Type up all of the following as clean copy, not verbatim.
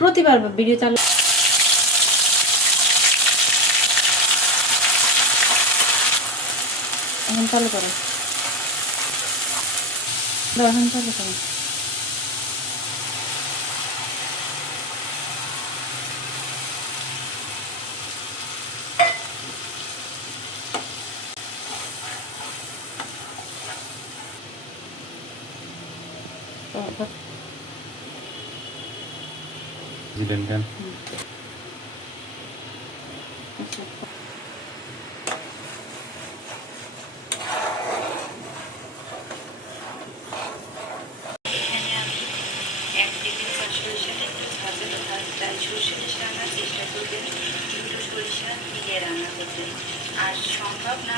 প্রতিবার ভিডিও চালু এখন চালু করো, এখন চালু করো। দিলেন কেন? আর সম্ভব না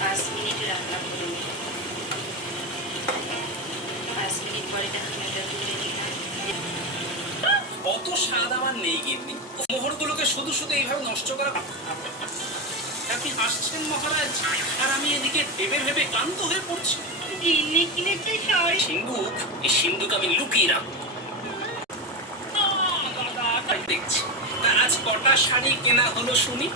5 মিনিটে রান্না করুন। 5 মিনিট পরে দেখুন এটা তুলে নিলাম। অত স্বাদ আমার নেই গিন্নি, মোহরগুলোকে শুধু শুধু এইভাবে নষ্ট করা। আপনি হাসছেন মহারাজ, আর আমি এদিকে ভেবে ভেবে ক্লান্ত হয়ে পড়ছি। গিন্নি কিনেছে শাড়ি। সিন্ধুক, এই সিন্ধুক আমি লুকিয়ে রাখবো। দেখছি তা আজ কটা শাড়ি কেনা হলো শুনি।